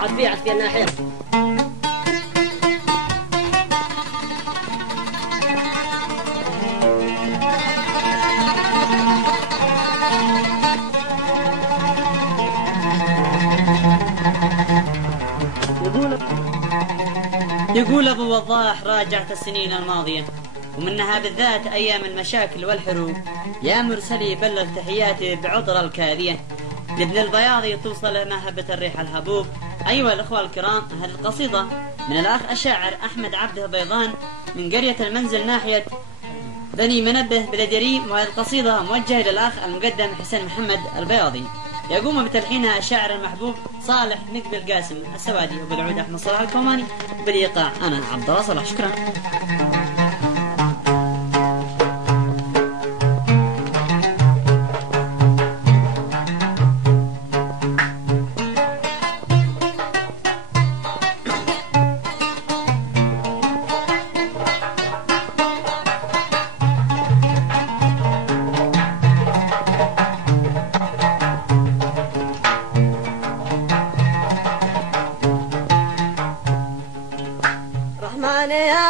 عفية الناحية. يقول أبو وضاح راجعت السنين الماضية ومنها بالذات أيام المشاكل والحروب، يا مرسلي بلغ تحياتي بعطر الكاذية لابن البياضي توصل مهبة الريح الهبوب. أيها الأخوة الكرام، هذه القصيدة من الأخ الشاعر أحمد عبده بيضان من قرية المنزل ناحية بني منبه بالدريم، وهذه القصيدة موجهة للأخ المقدم حسين محمد البياضي. يقوم بتلحينها الشاعر المحبوب صالح نقب القاسم السوادي، وبالعود أحمد صلاح الكوماني، وبالإيقاع أنا عبد الله صلاح. شكرا.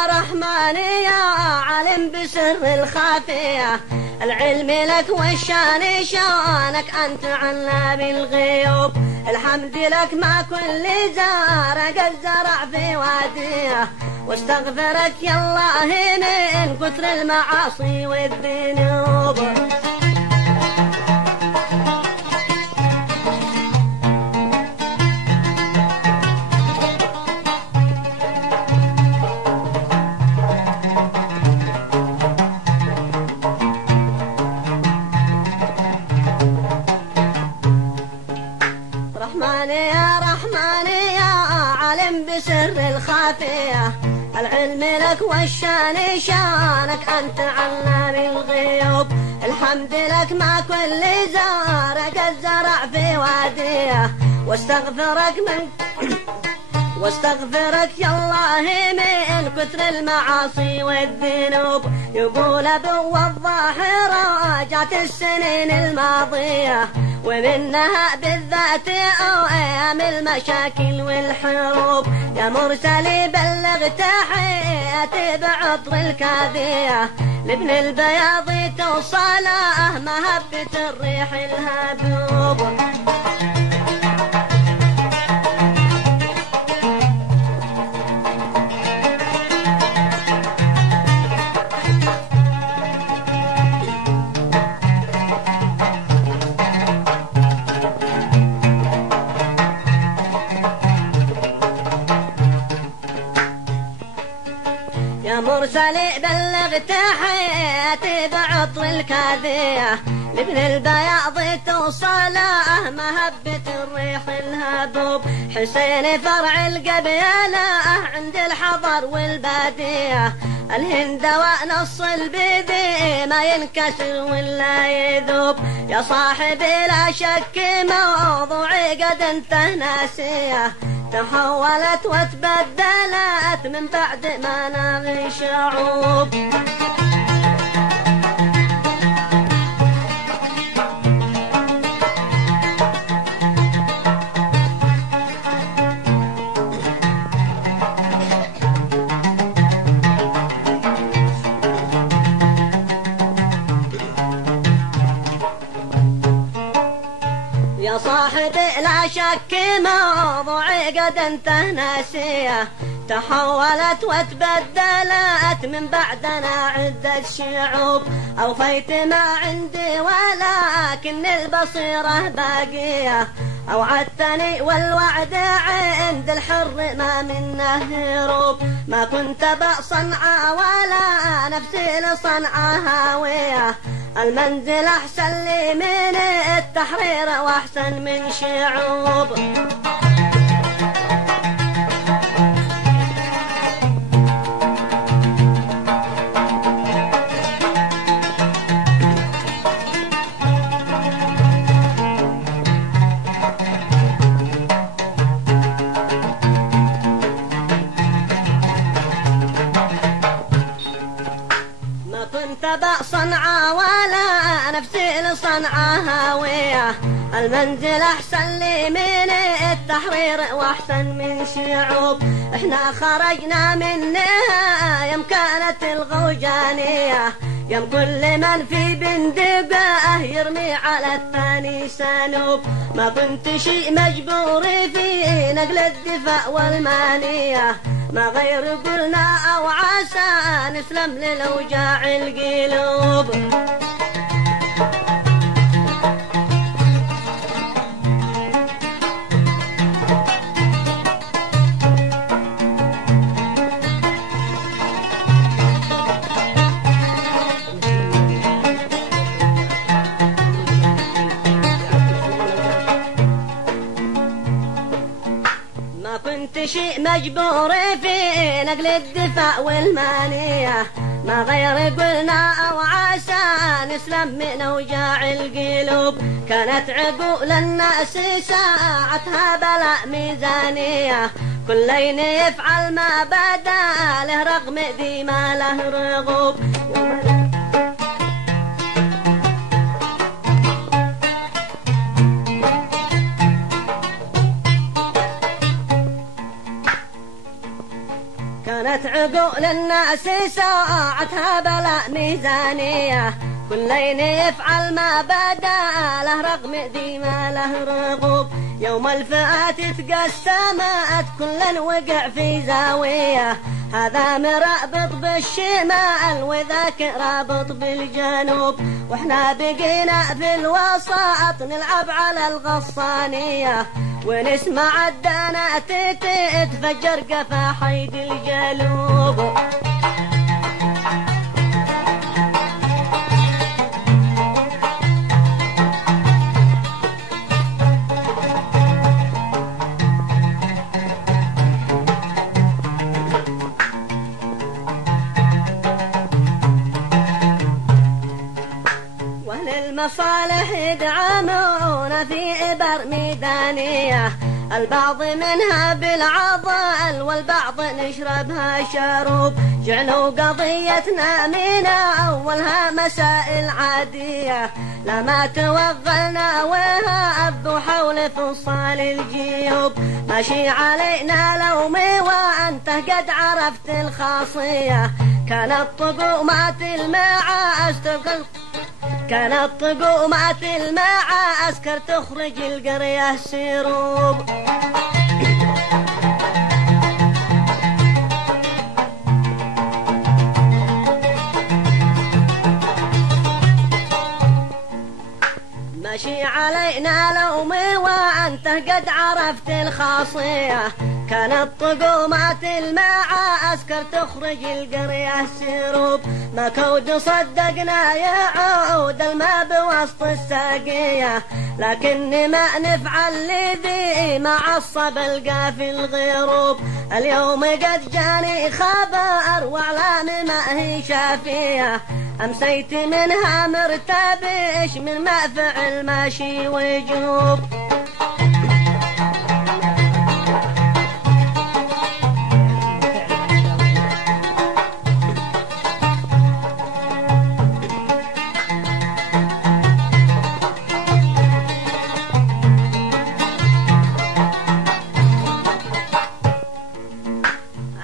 رحمن يا عالم بسر الخافية، العلم لك والشان شانك أنت عنا بالغيوب. الحمد لك ما كل زار قد زرع في واديه، واستغفرك يا الله من كثر المعاصي والذنوب. رحمن يا عالم بسر الخافية، العلم لك والشان شانك أنت عنا بالغيوب. الحمد لك ما كل زار قد زرع في واديه، واستغفرك يا الله من كثر المعاصي والذنوب. يقول ابو وضاح راجعت السنين الماضية، ومنها بالذات أيام المشاكل والحروب. يا مرسلي بلغ تحياتي بعطر الكاذية، لابن البياضي توصله مهبة الريح الهبوب. يا مرسلي بلغ تحياتي بعطر الكاذية، لابن البياض توصله مهبة الريح الهبوب. حسين فرع القبيلة عند الحضر والبادية، الهند ونص البذي ما ينكسر ولا يذوب. يا صاحبي لا شك موضوعي قد انتهى ناسيه، تحولت وتبدلت من بعد ما نغي شعوب. يا صاحبي لا شك موضوعي قد انتهى ناسيه، تحولت وتبدلت من بعدنا عدة شعوب. أوفيت ما عندي ولكن البصيرة باقية، أوعدتني والوعد عند الحر ما منه هروب. ما كنت بصنعة ولا نفسي لصنعة هاوية، المنزل أحسن لي من التحرير وأحسن من شعوب. بصنعة ولا نفسي لصنعة هاوية، هالمنزل أحسن لي من التحرير وأحسن من شعوب. احنا خرجنا منها يم كانت الغوجانية، يم كل من في بندقه يرمي على الثاني سنوب. ما كنت شيء مجبور في نقل الدفاع والمانية، ما غير قلنا أو عسى نسلم للأوجاع القلوب. كنت شيء مجبور في نقل الدفاع والمانية، ما غير قلنا أو عسى نسلم من أوجاع القلوب. كانت عقول الناس ساعتها بلا ميزانية، كلين يفعل ما بدا له رغم ذي ما له رغوب. كانت عقول الناس ساعتها بلا ميزانية، كلين يفعل ما بدا له رغم ذي ما له رغوب. يوم الفئات تقسمت كل وقع في زاوية، هذا مرابط بالشمال وذاك رابط بالجنوب. واحنا بقينا في الوسط نلعب على الغصانية، ونسمع الدنات تتفجر قفا حيد الجلوب. المصالح يدعمون في إبر ميدانية، البعض منها بالعضل والبعض نشربها شروب. جعلوا قضيتنا من أولها مسائل عادية، لما توغلنا وهبوا حول فصال الجيوب. ماشي علينا لومي وأنت قد عرفت الخاصية، كانت طقومات المعسكر تخرج القرية سروب. ماشي علينا لومي وأنت قد عرفت الخاصية، كانت طقومات المعسكر تخرج القرية سروب. ما كود صدقنا يعود الماء بوسط الساقية، لكن ما نفعل لذي معصب القى في الغروب. اليوم قد جاني خبر واعلام ما هي شافية، أمسيت منها مرتبش من ما فعل ماشي وجوب.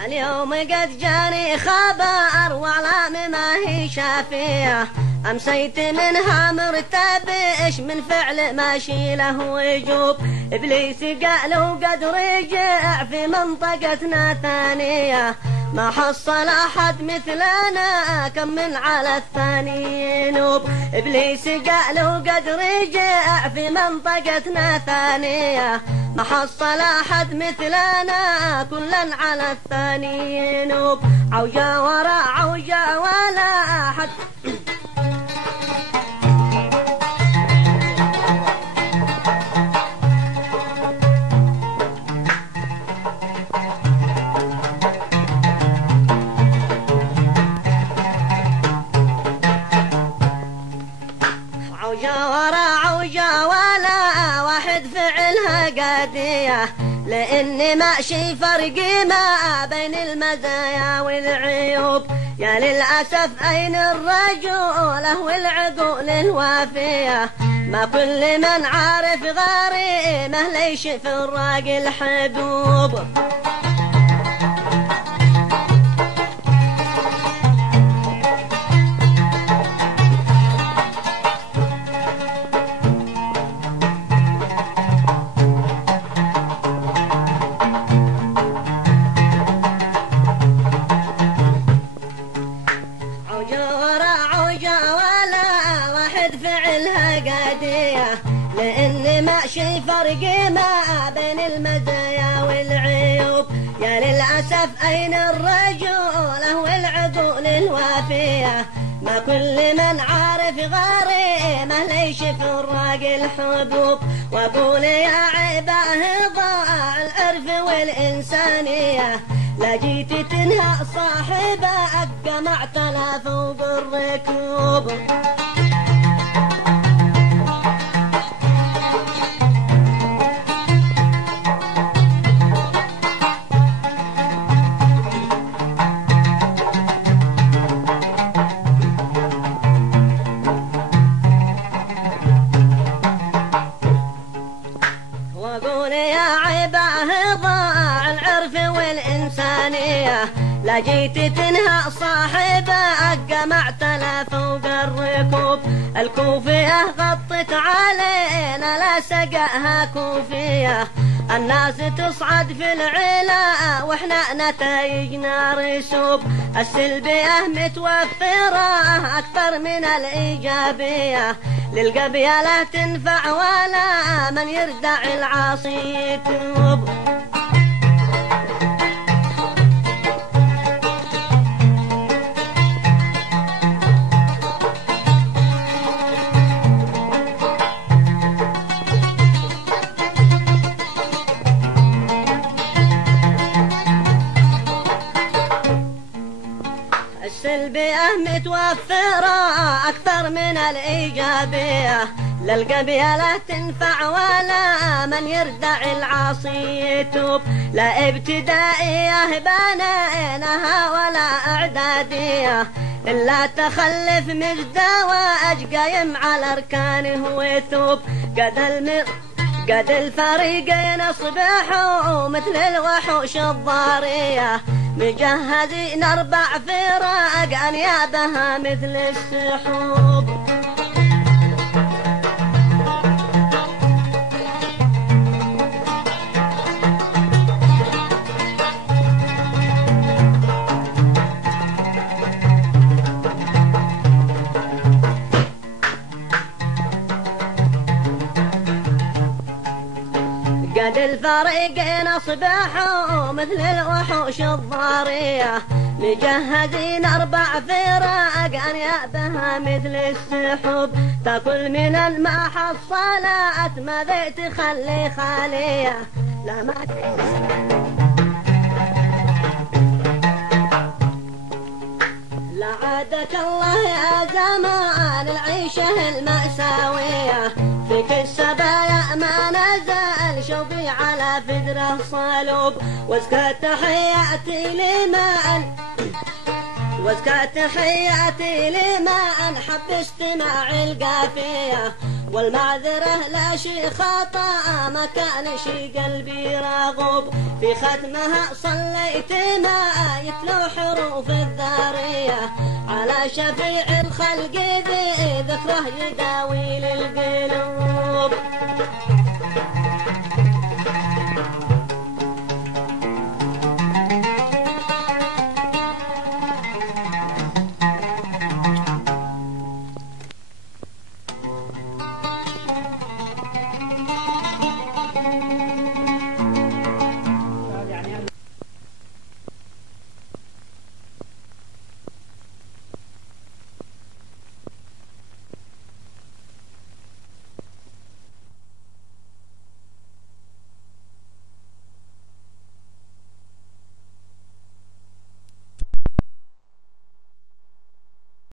اليوم قد جاني خبر واعلام ما هي شافية، أمسيت منها مرتبش من فعل ماشي له وجوب. إبليس قالوا قد رجع في منطقتنا ثانية، ما حصل أحد مثلنا كمل على الثاني ينوب. إبليس قالوا قد رجع في منطقتنا ثانية، ما حصل أحد مثلنا كلا على الثاني ينوب. عوجا ورا عوجا ولا أحد عوجا ورا عوجا ولا واحد فعلها قادية، لأن ماشي فرق ما بين المزايا والعيوب. يا للأسف أين الرجولة والعقول الوافية، ما كل من عارف غريمه ليش في الراجل حبوب. لأن ماشي فرق ما بين المزايا والعيوب. يا للأسف أين الرجولة والعقول الوافية؟ ما كل من عارف غريمه ليش في الراجل حبوب. وأقول يا عباه ضاع العرف والإنسانية، لا جيت تنهى صاحبك جمعت له فوق الركوب. وأقول يا عباه ضاع العرف والإنسانية، لا جيت تنهى صاحبك جمعت له فوق الركوب. الكوفية غطت علينا لا سقاها كوفية، الناس تصعد في العلا واحنا نتايجنا رسوب. السلبية متوفرة أكثر من الإيجابية، للقبيلة لا تنفع ولا من يردع العاصي يتوب. السلبية متوفرة أكثر من الإيجابية، للقبيلة تنفع ولا من يردع العاصي يتوب. لا ابتدائية بنيناها ولا إعدادية، إلا تخلف مزدواج قايم على أركانه ويثوب. قد الفريقين أصبحوا مثل الوحوش الضارية، مجهزين 4 فرق أنيابها مثل السحوب. قد الفريقين أصبحوا مثل الوحوش الضارية، مجهزين 4 فرق أنيابها مثل السحوب. تاكل من المحصلات ما ذي تخلي خالية، لا ما لعادك الله يا زمان العيشة المأساوية. فيك السبايا ما نزل شوقي على فدره صلوب. وازكى تحياتي لمن حب استماع القافية. والمعذرة لا شي خطأ ما كان شي قلبي راغب. في ختمها صليت ما يتلو حروف الذارية، على شفيع الخلق ذي ذكره يداوي للقلوب.